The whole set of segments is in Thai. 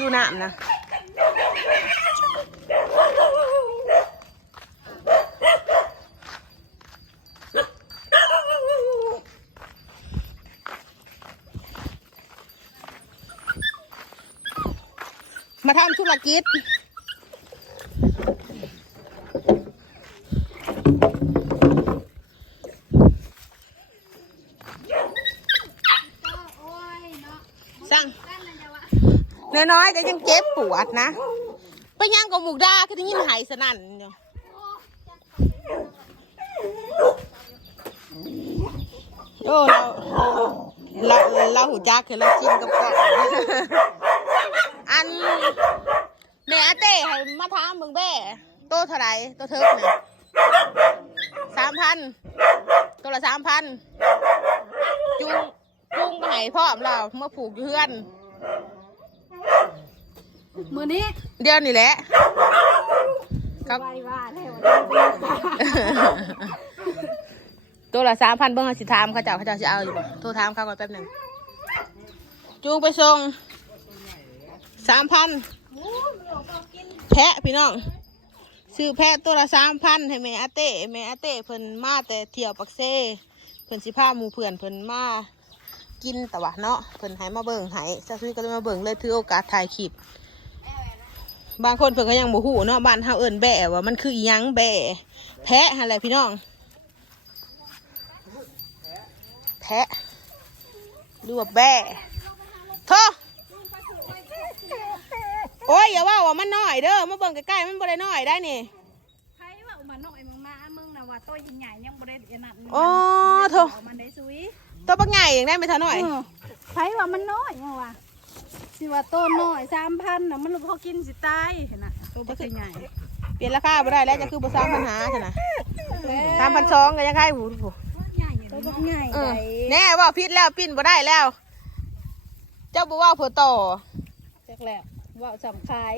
ดูน้ำนะมาทำธุรกิจ โอ้ยเนาะ สั่ง นั่นน่ะจะว่า น้อยๆก็ยังเจ็บปวดนะไปย่างกับหมูกดาคือได้ยินหายสนั่นอยู่โอ้เราเราเราหูจักคือเรากินกับกอนอันแม่อาเต้ให้มาถามมึงแบ่โตเท่าไรโตเทิกเนี่ยสามพันตัวละสามพันจุงจุงมาให้พ่อมเราเมื่อผูกเพื่อน มือนี้เดี๋ยวนี่แหละครับไว้ว่าแล้วตัวละสามพันเบิ้งเอาสิถามเขาเจ้าเขาเจ้าสิเอาอยู่บ่โทรถามเขาก่อนแป๊บหนึ่งจูงไปส่งสามพันแพะพี่น้องซื้อแพะตัวละสามพันให้แม่อาเต้แม่อาเต้เพิ่นมาแต่เที่ยวปักเซ่เพิ่นสิพาหมู่เพื่อนเพิ่นมา กินแต่ว่าเนาะเพิ่นให้มาเบิ่งให้ซาซุยก็เลยมาเบิ่งเลยถือโอกาสถ่ายคลิปบางคนเพิ่นก็ยังบ่ฮู้เนาะบ้านเฮาเอิ้นแบะว่ามันคืออีหยังแบะแพะหั่นแหละพี่น้อง แพะหรือว่าแบะโทโอ้ยอย่าว่าว่ามันน้อยเด้อมาเบิ่งใกล้ๆมันบ่ได้น้อยได้นี่ใครว่าเอามาหน่อยมึงมามึงน่ะว่าตัวใหญ่ๆยังบ่ได้อันนั้นโอ้โถเอามันได้ซุย ตัวบักใหญ่อย่างได้ไม่ทันหน่อยเออใครว่ามันน้อยยังว่าสิว่าตัวน้อย3,000น่ะมันพอกินสิตายเห็นน่ะตัวบ่ใหญ่เปลี่ยนราคาบ่ได้แล้วจะคือบ่สร้างปัญหาใช่นะๆสามพันสองก็ยังไงหูหูตัวบ่ใหญ่เออได้แน่ว่าพิษแล้วปิ้นบ่ได้แล้ว เจ้าบ่ว่าเผื่อต่อจักแล้วว่าสำคาย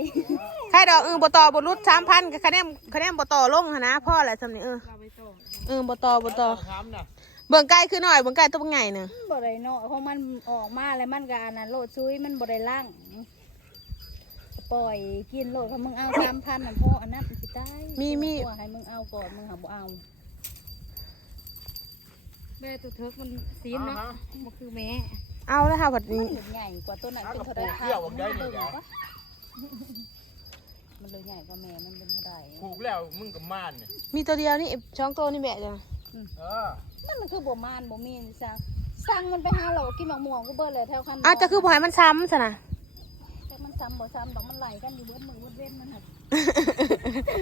ใครดอกเออบ่ต่อบ่รุดสามพันคะแนนคะแนนบ่ต่อลงหั้นนะพ่อแหละสำนี้เออเราไปโตเออบ่ต่อบ่ต่อ เบิ่งใกล้คือหน่อยเบิ่งใกล้ตัวบักใหญ่หนึงบ่ได้เนาะเพราะมันออกมาแล้วมันก็อันนั้นโลดซุยมันบ่ได้ล่างปล่อยกินโลดเพราะมึงเอา3,000น่ะพ่ออันนั้นสิตายมีมีตัวให้มึงเอาก่อนมึงหาบ่เอาแม่ตัวเทิกมันซีนเนาะมันคือแม่เอาแล้วค่ะบัดนี้มันใหญ่กว่าตัวนั้นเป็นเท่าไรค่ะมันเลยมันเลยใหญ่กว่าแม่มันเป็นเท่าไรถูกแล้วมึงกับม่านเนี่ยมีตัวเดียวนี่ช่องตัวนี่แบะจัง เออนั่นมันคือบ่มานบ่มีนี่สั่งสั่งมันไปหาเรากินหมกม่วงกูเบิดเลยแถวคันอ้าวจะคือบ่ให้มันซ้ำซะนะแต่มันซ้ำบ่ซ้ำดอกมันไหลกันอยู่เบิดมือเบิดเว้นมันหัก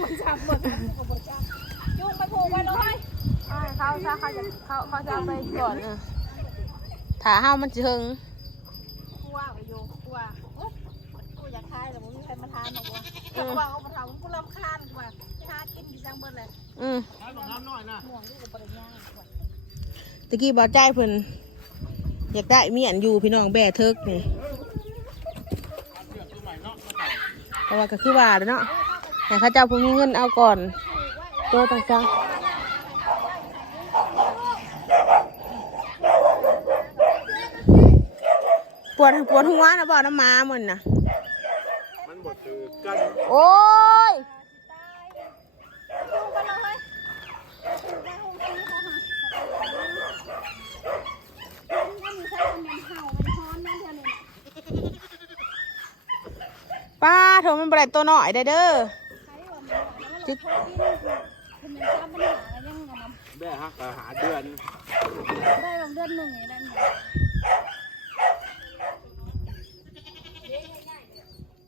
มันซ้ำบ่ซ้ำก็บ่ซ้ำจุงไปผูกไว้เลย เขาซะเขาจะเขาเขาจะไปก่อนเออถ้าเฮามันสิเฮิงกูว่าไปอยู่กูว่าโอ๊ยกูอยากทายแต่บ่มีใครมาทานหรอกว่ะกูว่าเอามาทำกูรำคาญกูว่าทากินอยู่จังเบิดเลย อืม ให้บังคับหน่อยนะม่วงนี่ก็บ่ได้ย่างว่ะตะกี้บ่ใจายเพิ่นอยากได้เมียนอยู่พี่น้องแบ่เทิกนี่เพราะว่าก็คือว่าแหล้วเนาะแต่เขาเจ้าผู้มีเงินเอาก่อนตัวต่างๆปวดปวดหัวนะบ่น้ำมาหมันนะมันบดคือกัน โอ้ย ป้าเธอมันบริตัวหน่อยได้เด้อจิ๊กแม่ฮักหาเดือน ได้ลงเดือนหนึ่งอย่างนั้น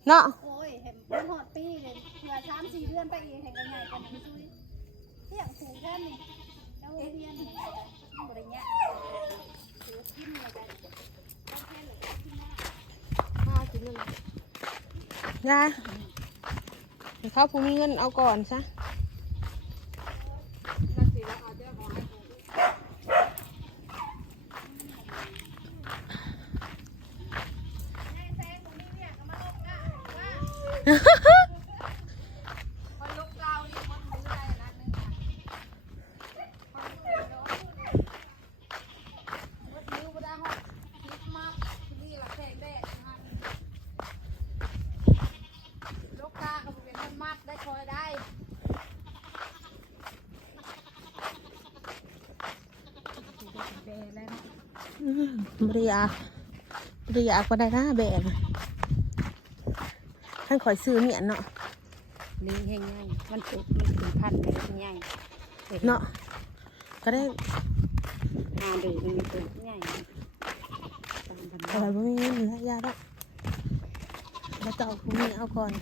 เนาะโอ้ยเห็นมันหอดปีเลยเผื่อสามสี่เดือนไปอีกเห็นกันใหญ่กันซุยเที่ยงถูกแค่นี้เจ้าเฮียนบริเงี้ยถือกินอะไรกันยาให้เขาผู้มีเงินเอาก่อนซะ ริยากบริยากก็ได้นะแบะนะท่านขอยซื้อเมียนเนาะลิงเฮงใหญ่มันตุกมันถึงพันเป็นใหญ่เนาะก็ได้หาดื้อมันเป็นใหญ่ตามธรรมแต่ดาว่าไม่มีเงินแล้วยาละแล้วจะเอาพวกนี้เอาก่อน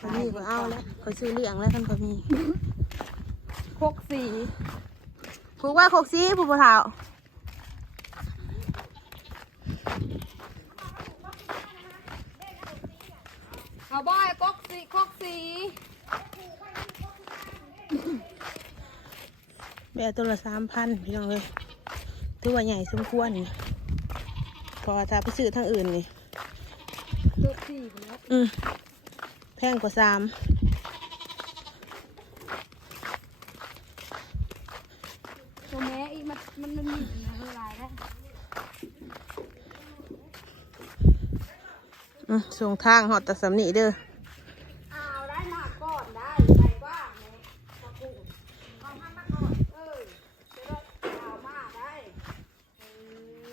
คนนี้ก็เอาแล้วขอยซื้อเลี้ยงแล้วท่านก็มีพกสี ผูกว่าโคกซีผูกปะเท้าเอาบ่อยกกสีกกสีแบะตัวละสามพันพี่น้องเลยถือว่าใหญ่สมควรนี่พอถ้าไปซื้อทางอื่นนี่ตัวสีแล้วอืมแพงกว่าสาม ตัวแม่อีก มันมันมีนะละลายแล้วอืมส่งทางหอดแตะสำนีเด้อเอาได้มาก่อนได้ไปว่างเลยตะกูเอามามาก่อนเออจะได้เอามาได้เออ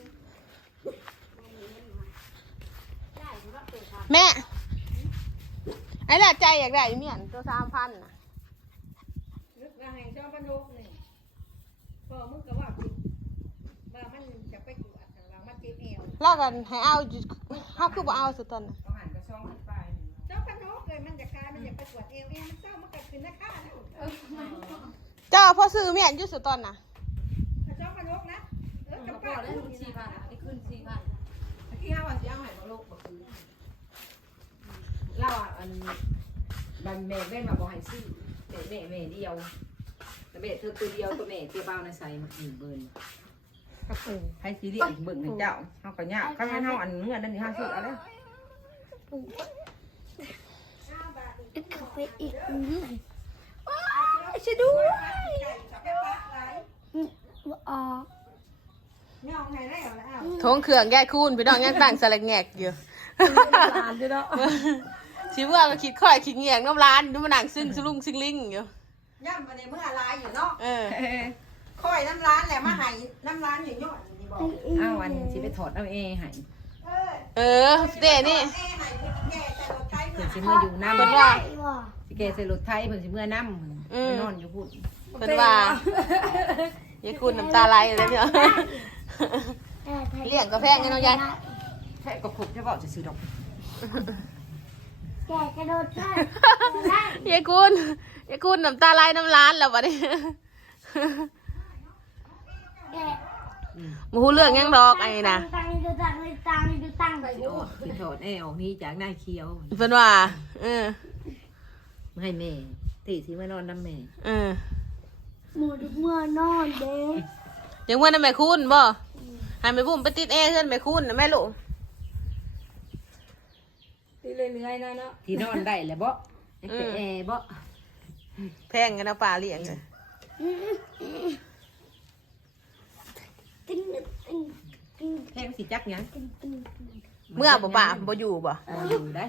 ได้ที่ว่าตัวทำแม่ ไอ้ละใจอยากได้เมียนตัวสามพันน่ะนึกว่าให้เจ้าพันุกนี่พอมึงก็ว่าผิดว่ามันจะไปกวดแต่ว่ามันเจ็บเอว ลากกันให้เอาอยู่เขาคือบ่เอาสุดตอนน่ะเอาหันกระช่องขึ้นไปเจ้าพนุกเลยมันจะกลายมันจะไปกวดเอวเองมันเศร้ามันก็ขึ้นหน้าข้าแล้วเออเจ้าพอซื้อเมียนอยู่สุดตอนน่ะเจ้าพนุกนะเออกับป้าได้ทุกสี่พันไอ้ขึ้นสี่พันที่ห้าวันที่เอาให้บ่ลูกบ่คือเล่าอะอันบันแม่แม่มาบอกให้ซื้อแม่แม่แม่เดียวแต่แม่เธอตัวเดียวตัวแม่เตี้ยเบาในใส่มาอีกเบิร์น ให้สีเหลี่ยมเบิ่งให้เจ้าเฮาก็ยากก็ให้เฮาอันเงื่อนนั่นนี่เฮาสุดเอาแล้วเข้าไปอีกนิดช่วยด้วยออกย่องให้แล้วแล้วทงเครื่องแก้คูนพี่น้องยังตั้งสลักแงกอยู่หลานด้วยเนาะชิเมื่อก็คิดค่อยคิดเงียงน้ำร้านดูมานั่งซึ่งสลุงซิงลิงอยู่ย่ำมาในเมื่อลายอยู่เนาะเออ ค่อยน้ำร้านแหละมาให้น้ำร้านอยู่ยอดนี่บอกอ้าวอันสิไปถอดเอาเอให้เออเด้นี่เอให้แก่แต่รถไทยเพิ่นสิเมื่ออยู่น้ำเพิ่นว่า สิแกใส่รถไทยเพิ่นสิเมื่อน้ำอืม ไปนอนอยู่พุ่นเพิ่นว่าอย่าคุณน้ำตาไหลเลยพี่น้อง เลี้ยงก็แพงไงน้องยายแค่ก็ครบแค่บอกจะซื้อดอกแกกระโดดได้อย่าคุณอย่าคุณน้ำตาไหลน้ำร้านแล้วบัดนี้แก มาฮู้เรื่องยังดอกไอ้น่ะตังดูตังดูตังดูตังไปสิออกสิถอดแอวมีจากหน้าเคี้ยวเพิ่นว่าเออมาให้แม่ตีสิมานอนน้ำแม่เออหมูดุเมื่อนอนเด้ยังว่าน่ะแม่คุณบ่ให้แม่บุ้มไปติดแอร์เฮือนแม่คุณน่ะแม่ลูกตีเรื่อยๆนะเนาะที่นอนได้แหละบ่แต่แอร์บ่แพงกันนะป่าเลี้ยงเลย ติ้งติ้ง ติ้งแค่สิจักหยังติ้งติ้งเมื่อบ่ป่าบ่อยู่บ่บ่อยู่ได้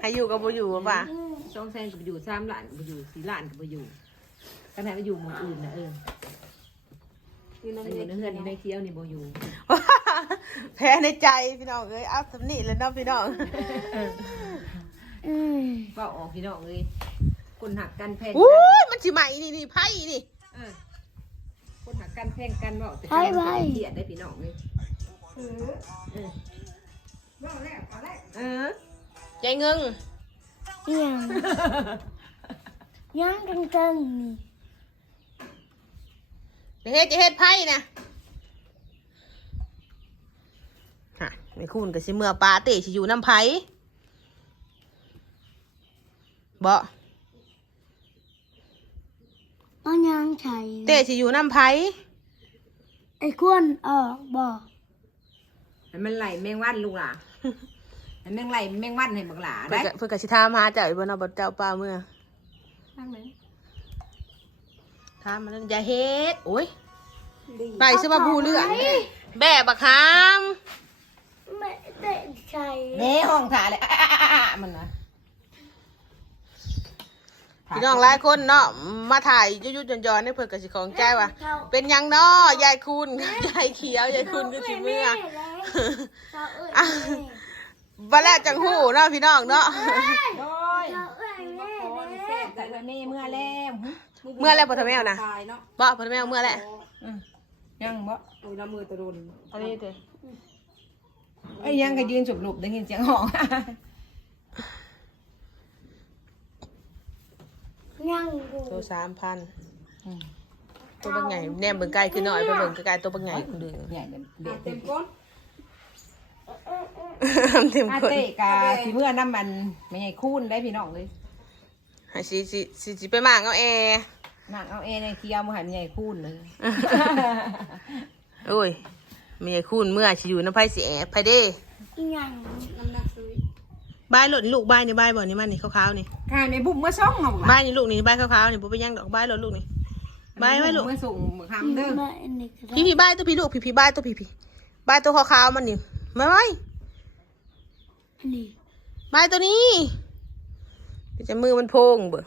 ให้อยู่ก็บ่อยู่บ่ป่าสองแสนก็บ่อยู่สามล้านก็บ่อยู่สี่ล้านก็บ่อยู่ขนาดไปอยู่หมู่อื่นน่ะเอออันอยู่ในเฮือนอยู่ในเคี้ยวนี่บ่อยู่แพ้ในใจพี่น้องเอ้ยเอาสำนีแล้วเนาะพี่น้องอืมเว่าออกพี่น้องเลยคนหักกันแพงอู้กันยมันสิใหม่นี่นี่ไพ่นี่เออคนหั กกันแพงกันเว่าแต่ไปไปเกลียดได้พี่น้องเลยว่าแล้วเอาแล้วเออใจเงิงยังยังกังกังนี่จะเฮ็ดจะเฮ็ดไพ่นะฮะไม่คุณก็สิเมื่อปลาเตะสิอยู่น้ำไผ่บ่ เอายังใช่เตะสิอยู่น้ำไผ่ไอ้ควนออกบอกให้มันไหลแมงวันลูกหล่ะให้แมงไหลแมงวันให้บักหลาเพิ่ได้นก็เพิ่นก็สิถามหาเจ้าอีบ่เนาะบ่เจ้าปลาเมื่อนั่งเลยถามมันอย่าเฮ็ดโอ้ยไปซะว่าผู้เรื่องแบ่บักหาม ไม่เตะใช่เน่ห้องถ่ายเลยอะอะอะอะมันนะถ พี่น้องหลายคนเนาะมาถ่ายยุยๆจอนๆให้เพิ่นก็สิของใจว่าเป็นหยังเนาะยายคุณกับยายเขียวยายคุณก็สิเมื่อเขาเอ้ยอะบัดแล้วจังหู้เนาะพี่น้องเนาะโดยเขาเอ้ยแม่โอ้ยแซ่บแต่ละแม่เมื่อแล้วเมื่อแล้วบ่ทำแมวนะตายเนาะบ่พ่อแม่เมื่อแล้วยังบ่โอ้ยละมือตะรุนอันนี้เด้ไอ้ยยังก็ยืนจุบหลบได้ยินเสียงห้อง ยังกูตัว3,000ตัวเบิ่งใหญ่แนมเบิ่งไกลคือน้อยไปเบิ่งไกลๆตัวเบิ่งใหญ่คุณดูใหญ่เป็นเด็อะดเต็มก้นเต็มอาคนเตะกาสิเมื่อน้ำมันไม่ใช่คูนได้พี่น้องเลยให้สิสิสิสิไปมางเอาแอร์นั่งเอาเอในเคียวมาหันใหญ่คูนเลยโอ้ยมีไอ้คุณเมื่อสิอยู่น้ำไผสิแอบไผเด้ยังน้ำหนักซื้อบายหล่นลูกบายนี่บายบ่นี่มันนี่ขาวๆนี่ ข้าในบุ้มเมื่อช่องเหรอบ้านนี่ลูกนี่บ้านขาวๆนี่บ่ไปย่างดอกบ้านรถลูกนี่บ้านไว้ลูกเมื่อส่งคำเด้อไม่นี่ก็ได้พี่พี่บ้านตัวพี่ลูกพี่พี่บ้านตัวพี่พี่บ้านตัวขาวๆมันนี่ไม่ไหวนี่บ้านตัวนี้เดี๋ยวจะมือมันโพงเบิ่ง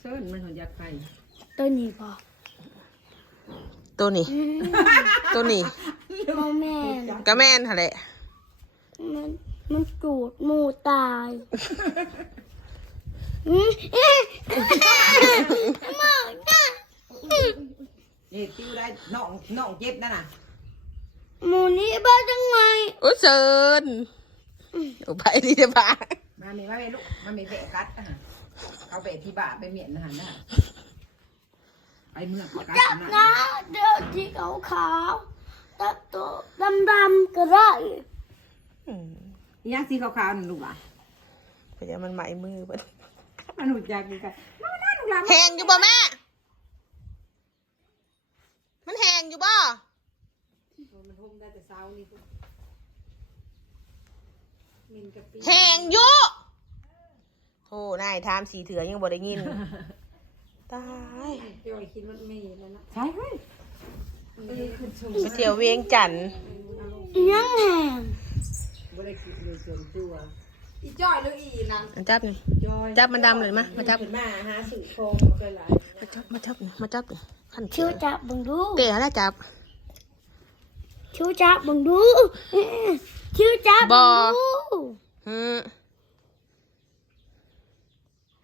เชิญมันของยักษ์ไข่ตัวนี้พอตัวนี้ ตัวนี้โมแมนก็แม่นหั่นแหละมันมันจูดหมูตาย อืมเอ๊ะหมูตายเด็ดติ้วได้น้องน้องเจ็บนั่นน่ะหมูนี้บ้าจังไงโอ้เซินเอาไปดีเด้อบ้ามาเมย์มาเมย์ลูกมาเมย์เบะกัดอะเอาเบะที่บาไปเมียนนะฮะนะไปเมื่อกกัดจับนะนะเดี๋ยวที่ขาวขาวๆตัดตัวดำดำๆก็ได้อืมยังสีขาวๆนั่นลูกอะพยายามมันไหมมือเบิ่ งมันหุ่นยักษ์ดีกันมาได้ลูกหลานแหงอยู่บ่แม่ มันแหงอยู่บ่ มันทุ่มได้แต่เช้านี่พุ่นมินกับปีแหงอยู่โธ่นายถามสีเถือยังบ่ได้ยิน ตายพี่อ้อยคิดมันมีแล้วนะใช่เฮ้ยเออขึ้นชมไปเที่ยวเวียงจันทน์ยังแหงบ่ได้คิดเลยจนตัวอีจ้อยหรืออีนางมาจับหน่อย จ้อยจับมันดำเลยมามาจับ ขึ้นมาหาสื่อโคมเคยหลายมาจับ มาจับ มาจับขันชิวจับบังดูเตะแล้วจับ ชิวจับบังดูชิวจับบ่บังดูอืม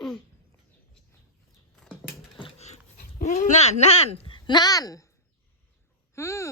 อืมนั่นนั่นนั่นอืม